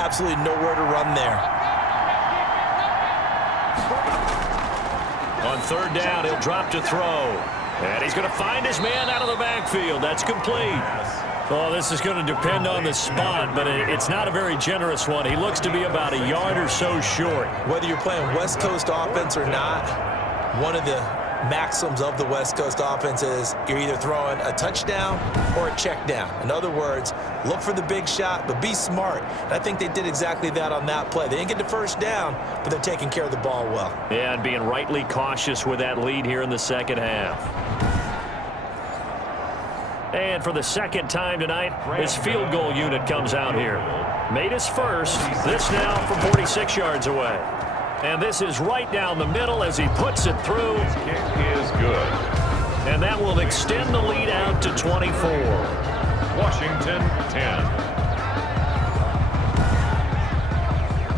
Absolutely nowhere to run there. On third down, he'll drop to throw. And he's going to find his man out of the backfield. That's complete. Oh, this is going to depend on the spot, but it's not a very generous one. He looks to be about a yard or so short. Whether you're playing West Coast offense or not, one of the maxims of the West Coast offense is you're either throwing a touchdown or a check down. In other words, look for the big shot, but be smart. And I think they did exactly that on that play. They didn't get the first down, but they're taking care of the ball well. Yeah, and being rightly cautious with that lead here in the second half. And for the second time tonight, his field goal unit comes out here. Made his first. This now from 46 yards away. And this is right down the middle as he puts it through. His kick is good. And that will extend the lead out to 24. Washington 10.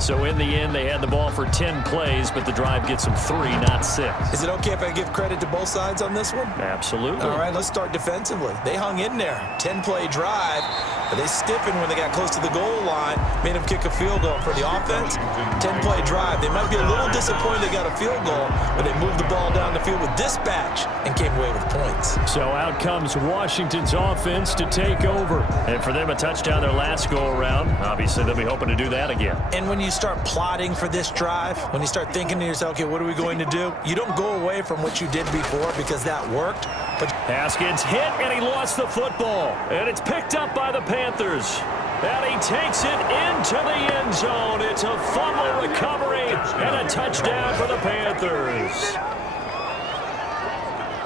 So in the end, they had the ball for 10 plays, but the drive gets them 3, not 6. Is it okay if I give credit to both sides on this one? Absolutely. All right, let's start defensively. They hung in there. 10-play drive, but they stiffened when they got close to the goal line, made them kick a field goal. For the offense, 10-play drive. They might be a little disappointed they got a field goal, but they moved the ball down the field with dispatch and came away with points. So out comes Washington's offense to take over. And for them, a touchdown their last go-around. Obviously, they'll be hoping to do that again. And when you start plotting for this drive, when you start thinking to yourself, okay, what are we going to do? You don't go away from what you did before because that worked. But Haskins hit, and he lost the football. And it's picked up by the Panthers. And he takes it into the end zone. It's a fumble recovery and a touchdown for the Panthers.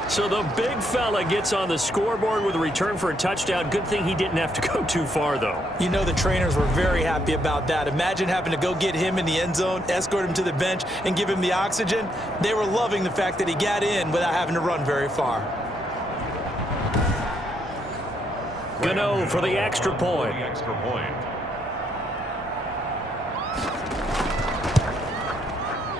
So the big fella gets on the scoreboard with a return for a touchdown. Good thing he didn't have to go too far, though. You know the trainers were very happy about that. Imagine having to go get him in the end zone, escort him to the bench, and give him the oxygen. They were loving the fact that he got in without having to run very far. Gano for the extra point.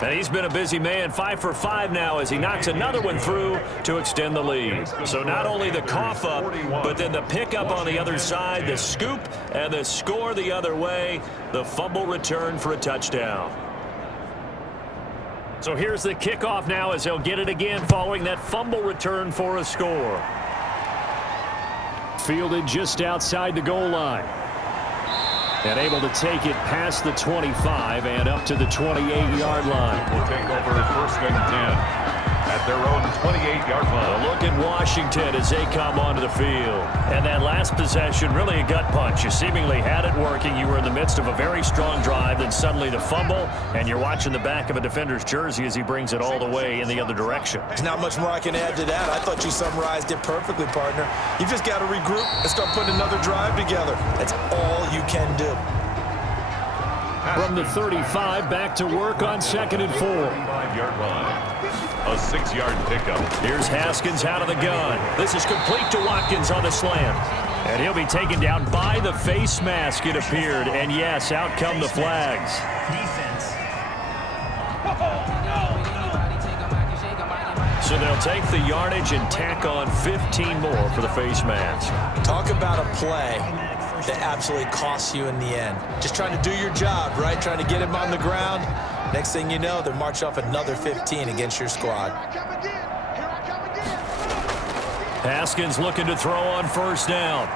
And he's been a busy man, 5 for 5 now as he knocks another one through to extend the lead. So not only the cough up, but then the pickup on the other side, the scoop, and the score the other way, the fumble return for a touchdown. So here's the kickoff now as he'll get it again following that fumble return for a score. Fielded just outside the goal line. And able to take it past the 25 and up to the 28-yard line. Will take over first and 10 at their own 28-yard line. A look at Washington as they come onto the field. And that last possession, really a gut punch. You seemingly had it working. You were in the midst of a very strong drive, then suddenly the fumble, and you're watching the back of a defender's jersey as he brings it all the way in the other direction. There's not much more I can add to that. I thought you summarized it perfectly, partner. You've just got to regroup and start putting another drive together. That's all you can do. From the 35, back to work on 2nd and 4. 5-yard line. A 6-yard pickup. Here's Haskins out of the gun. This is complete to Watkins on the slant. And he'll be taken down by the face mask, it appeared. And yes, out come the flags. So they'll take the yardage and tack on 15 more for the face mask. Talk about a play that absolutely costs you in the end. Just trying to do your job, right? Trying to get him on the ground. Next thing you know, they're marching off another 15 against your squad. Haskins looking to throw on first down.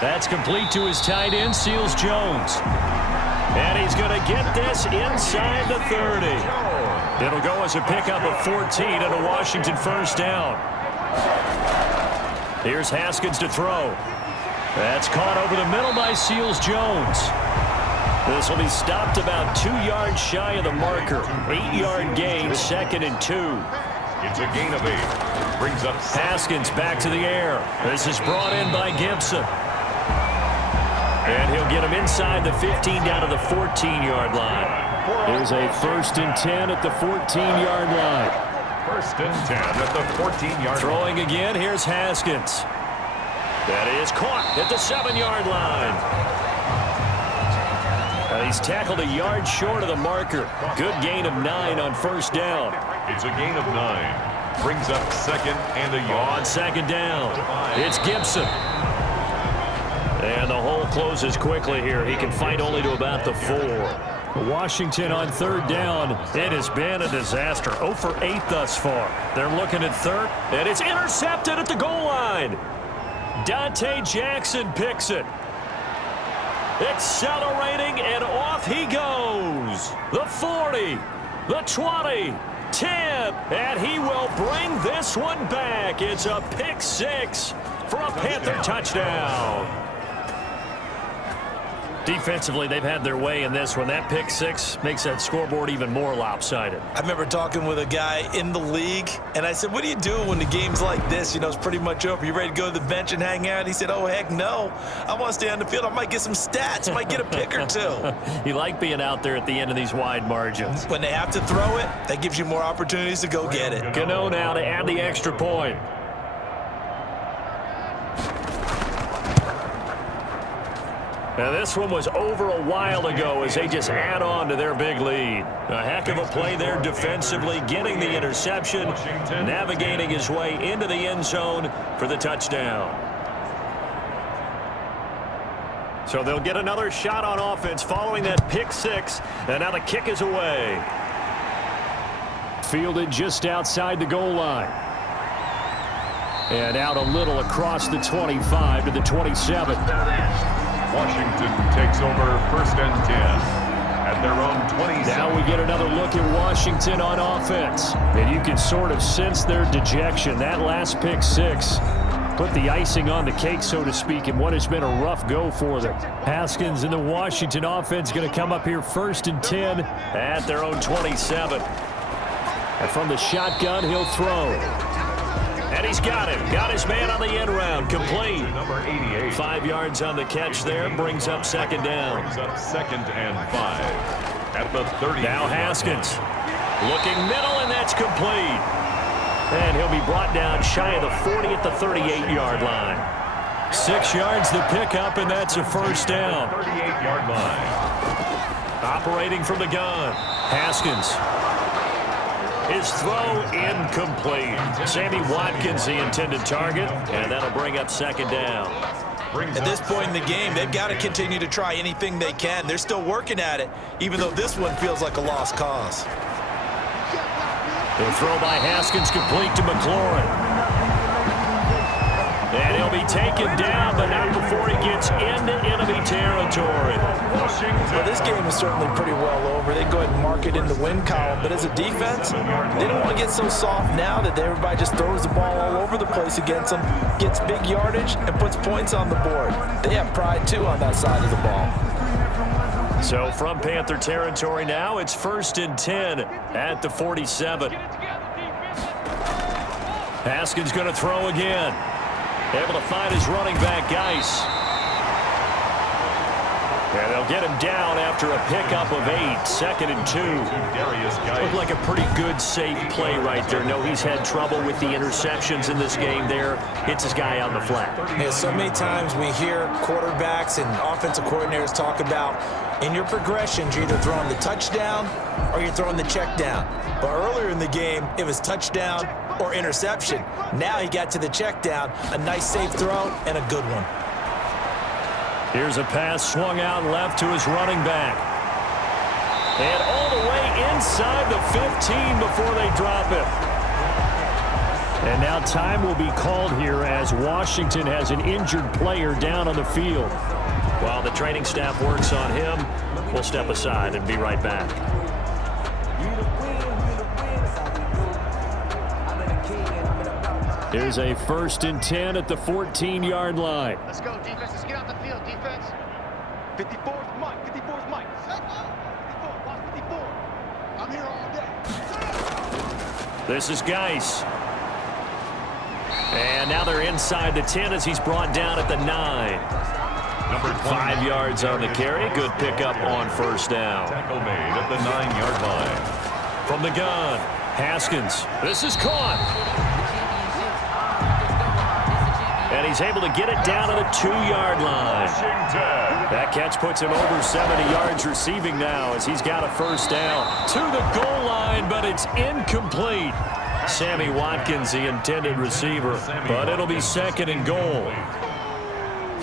That's complete to his tight end, Seals Jones. And he's going to get this inside the 30. It'll go as a pickup of 14 and a Washington first down. Here's Haskins to throw. That's caught over the middle by Seals Jones. This will be stopped about 2 yards shy of the marker. 8-yard gain, 2nd and 2. It's a gain of 8. Brings up Haskins back to the air. This is brought in by Gibson. And he'll get him inside the 15 down to the 14-yard line. Here's a 1st and 10 at the 14-yard line. 1st and 10 at the 14-yard line. Throwing again, here's Haskins. That is caught at the 7-yard line. And he's tackled a yard short of the marker. Good gain of 9 on first down. It's a gain of 9. Brings up 2nd and a yard. On 2nd down, it's Gibson. And the hole closes quickly here. He can fight only to about the 4. Washington on third down. It has been a disaster. 0 for 8 thus far. They're looking at third, and it's intercepted at the goal line. Dante Jackson picks it. Accelerating, and off he goes. The 40, the 20, 10, and he will bring this one back. It's a pick 6 for a Panther touchdown. Defensively, they've had their way in this one. That pick 6 makes that scoreboard even more lopsided. I remember talking with a guy in the league, and I said, what do you do when the game's like this? You know, it's pretty much over. You ready to go to the bench and hang out? He said, oh, heck no. I want to stay on the field. I might get some stats. I might get a pick or two. You like being out there at the end of these wide margins. When they have to throw it, that gives you more opportunities to go get it. Gano now to add the extra point. Now this one was over a while ago as they just add on to their big lead. A heck of a play there defensively, getting the interception, navigating his way into the end zone for the touchdown. So they'll get another shot on offense following that pick 6, and now the kick is away. Fielded just outside the goal line. And out a little across the 25 to the 27. Washington takes over 1st and 10 at their own 27. Now we get another look at Washington on offense. And you can sort of sense their dejection. That last pick 6 put the icing on the cake, so to speak, in what has been a rough go for them. Haskins and the Washington offense going to come up here 1st and 10 at their own 27. And from the shotgun, he'll throw. And he's got him. Got his man on the end round. Complete. Number 88. 5 yards on the catch there. Brings up 2nd down. Brings up 2nd and 5 at the 30. Now Haskins looking middle, and that's complete. And he'll be brought down shy of the 40 at the 38-yard line. 6 yards the pickup, and that's a 1st down. 38-yard line. Operating from the gun. Haskins. His throw incomplete. Sammy Watkins, the intended target, and that'll bring up 2nd down. At this point in the game, they've got to continue to try anything they can. They're still working at it, even though this one feels like a lost cause. The throw by Haskins complete to McLaurin. And he'll be taken down, but not before he gets into enemy territory. Well, this game is certainly pretty well over. They go ahead and mark it in the win column, but as a defense, they don't want to get so soft now that everybody just throws the ball all over the place against them, gets big yardage, and puts points on the board. They have pride, too, on that side of the ball. So from Panther territory now, it's 1st and 10 at the 47. Haskins going to throw again. Able to find his running back, Geis. And they'll get him down after a pickup of 8, 2nd and 2. Looked like a pretty good, safe play right there. No, he's had trouble with the interceptions in this game there. Hits his guy on the flat. Yeah, so many times we hear quarterbacks and offensive coordinators talk about in your progressions, you're either throwing the touchdown or you're throwing the check down. But earlier in the game, it was touchdown or interception. Now he got to the check down, a nice safe throw and a good one. Here's a pass swung out left to his running back. And all the way inside the 15 before they drop it. And now time will be called here as Washington has an injured player down on the field. While the training staff works on him, we'll step aside and be right back. Here's a 1st and 10 at the 14-yard line. Let's go, defense. Let's get out the field, defense. 54's Mike. 54's Mike. 54. Watch 54. I'm here all day. This is Geis. And now they're inside the 10 as he's brought down at the 9. 5 yards on the carry. Good pickup on 1st down. Tackle made at the 9-yard line. From the gun, Haskins. This is caught. And he's able to get it down to the 2-yard line. That catch puts him over 70 yards receiving now as he's got a 1st down. To the goal line, but it's incomplete. Sammy Watkins, the intended receiver, but it'll be 2nd and goal.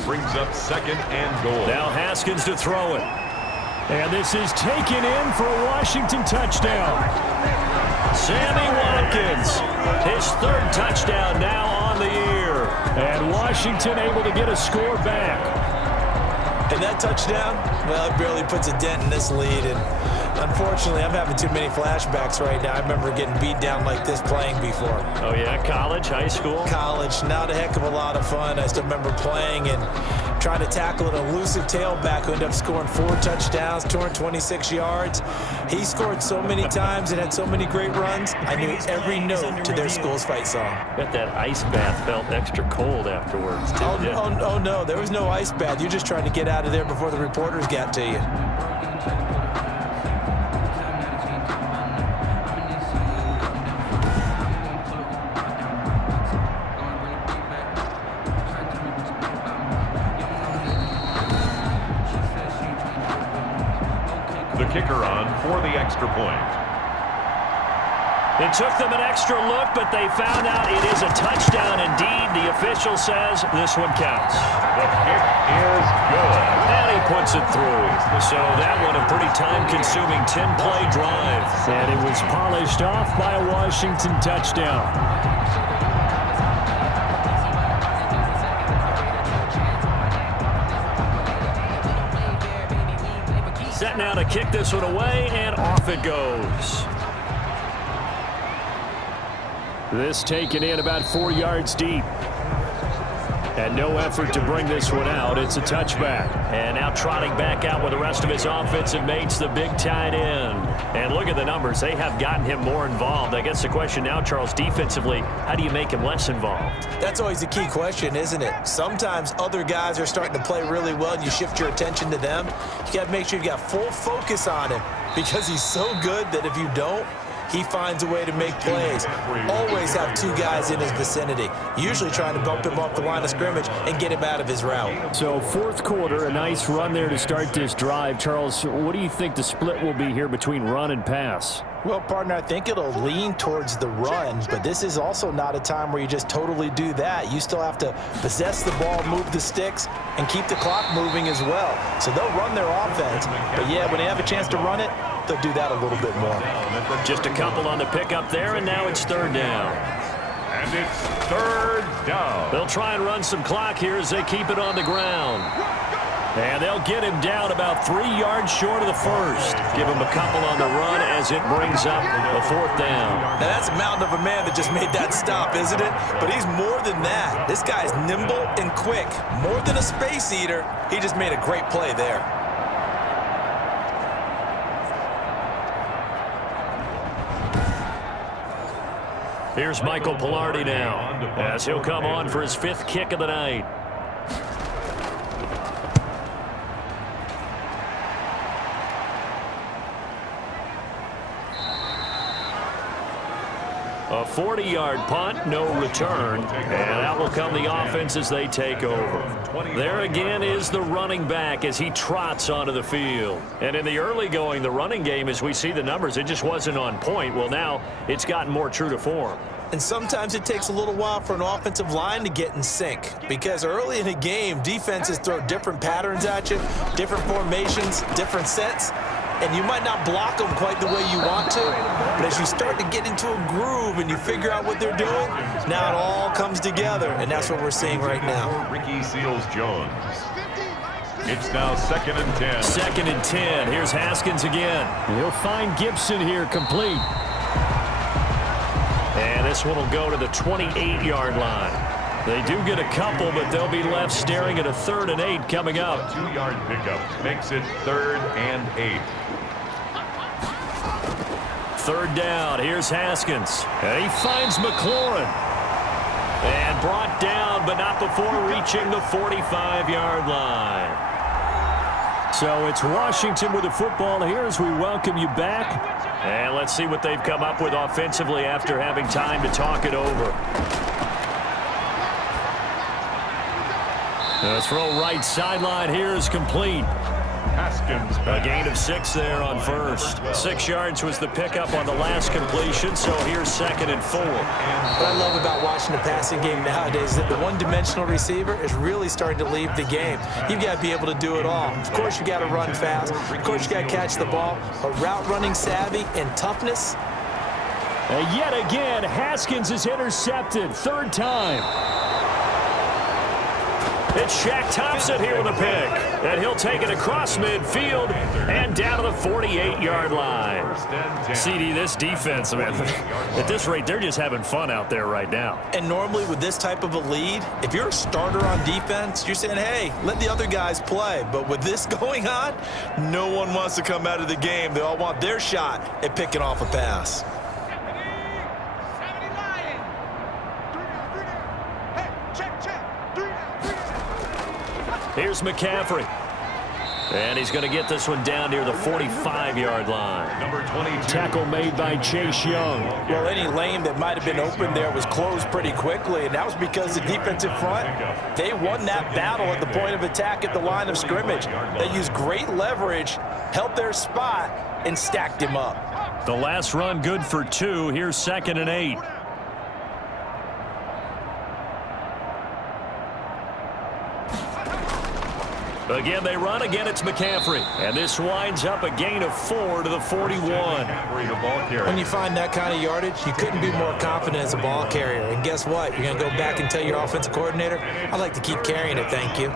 brings up 2nd and goal. Now Haskins to throw it. And this is taken in for a Washington touchdown. Sammy Watkins, his 3rd touchdown now on the year. And Washington able to get a score back. And that touchdown, well, it barely puts a dent in this lead. And unfortunately, I'm having too many flashbacks right now. I remember getting beat down like this playing before. Oh, yeah? College, high school? College, not a heck of a lot of fun. I still remember playing and trying to tackle an elusive tailback who ended up scoring 4 touchdowns, 226 yards. He scored so many times and had so many great runs. I knew every note to their school's fight song. Bet that ice bath felt extra cold afterwards, too. Oh, no, there was no ice bath. You're just trying to get out of there before the reporters got to you. The kicker on for the extra point. It took them an extra look, but they found out it is a touchdown indeed. The official says this one counts. The kick is good. And he puts it through. So that one a pretty time-consuming 10-play drive. And it was polished off by a Washington touchdown. Set now to kick this one away, and off it goes. This taken in about 4 yards deep. And no effort to bring this one out. It's a touchback. And now trotting back out with the rest of his offensive mates, the big tight end. And look at the numbers. They have gotten him more involved. I guess the question now, Charles, defensively, how do you make him less involved? That's always the key question, isn't it? Sometimes other guys are starting to play really well and you shift your attention to them. You got to make sure you got full focus on him because he's so good that if you don't, he finds a way to make plays. Always have 2 guys in his vicinity, usually trying to bump him off the line of scrimmage and get him out of his route. So 4th quarter, a nice run there to start this drive. Charles, what do you think the split will be here between run and pass? Well, partner, I think it'll lean towards the run, but this is also not a time where you just totally do that. You still have to possess the ball, move the sticks, and keep the clock moving as well. So they'll run their offense, but yeah, when they have a chance to run it, they'll do that a little bit more. Just a couple on the pickup there, and now it's 3rd down. And it's 3rd down. They'll try and run some clock here as they keep it on the ground. And they'll get him down about 3 yards short of the first. Give him a couple on the run as it brings up a 4th down. Now, that's a mountain of a man that just made that stop, isn't it? But he's more than that. This guy's nimble and quick. More than a space eater, he just made a great play there. Here's Michael Pilardi now as he'll come on for his 5th kick of the night. A 40-yard punt, no return, and out will come the offense as they take over. There again is the running back as he trots onto the field. And in the early going, the running game, as we see the numbers, it just wasn't on point. Well, now it's gotten more true to form. And sometimes it takes a little while for an offensive line to get in sync because early in a game, defenses throw different patterns at you, different formations, different sets, and you might not block them quite the way you want to, but as you start to get into a groove and you figure out what they're doing, now it all comes together, and that's what we're seeing right now. Ricky Seals-Jones. It's now 2nd and 10. 2nd and 10. Here's Haskins again. He'll find Gibson here complete. And this one will go to the 28-yard line. They do get a couple, but they'll be left staring at a 3rd and 8 coming up. 2-yard pickup makes it 3rd and 8. 3rd down. Here's Haskins. And he finds McLaurin. And brought down, but not before reaching the 45-yard line. So it's Washington with the football here as we welcome you back. And let's see what they've come up with offensively after having time to talk it over. The throw right sideline here is complete. Haskins A back. gain of 6 there on first. 6 yards was the pickup on the last completion, so here's 2nd and 4. What I love about watching the passing game nowadays is that the one-dimensional receiver is really starting to leave the game. You've got to be able to do it all. Of course, you got to run fast. Of course, you got to catch the ball. But route running savvy and toughness. And yet again, Haskins is intercepted. 3rd time. It's Shaq Thompson here with a pick. And he'll take it across midfield and down to the 48-yard line. CD, this defense, man, at this rate, they're just having fun out there right now. And normally with this type of a lead, if you're a starter on defense, you're saying, hey, let the other guys play. But with this going on, no one wants to come out of the game. They all want their shot at picking off a pass. Here's McCaffrey. And he's going to get this one down near the 45-yard line. Number 22. Tackle made by Chase Young. Well, any lane that might have been open there was closed pretty quickly, and that was because the defensive front, they won that battle at the point of attack at the line of scrimmage. They used great leverage, held their spot, and stacked him up. The last run good for 2. Here's 2nd and 8. Again, they run. Again, it's McCaffrey. And this winds up a gain of 4 to the 41. When you find that kind of yardage, you couldn't be more confident as a ball carrier. And guess what? You're going to go back and tell your offensive coordinator, I'd like to keep carrying it, thank you.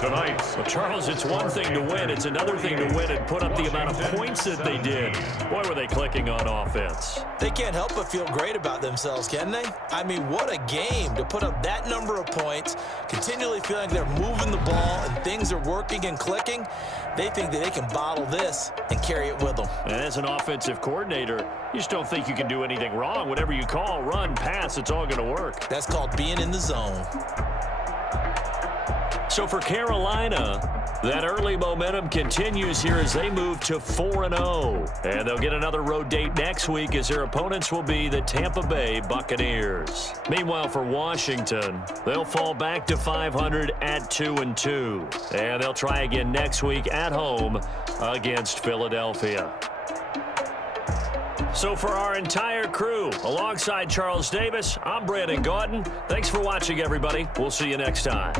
Tonight. Well, Charles, it's one thing to win. It's another thing to win and put up the amount of points that they did. Boy, were they clicking on offense. They can't help but feel great about themselves, can they? I mean, what a game to put up that number of points, continually feeling they're moving the ball and things are working and clicking. They think that they can bottle this and carry it with them. And as an offensive coordinator, you just don't think you can do anything wrong. Whatever you call, run, pass, it's all going to work. That's called being in the zone. So for Carolina, that early momentum continues here as they move to 4-0. And they'll get another road date next week as their opponents will be the Tampa Bay Buccaneers. Meanwhile, for Washington, they'll fall back to 500 at 2-2. And they'll try again next week at home against Philadelphia. So for our entire crew, alongside Charles Davis, I'm Brandon Gauton. Thanks for watching, everybody. We'll see you next time.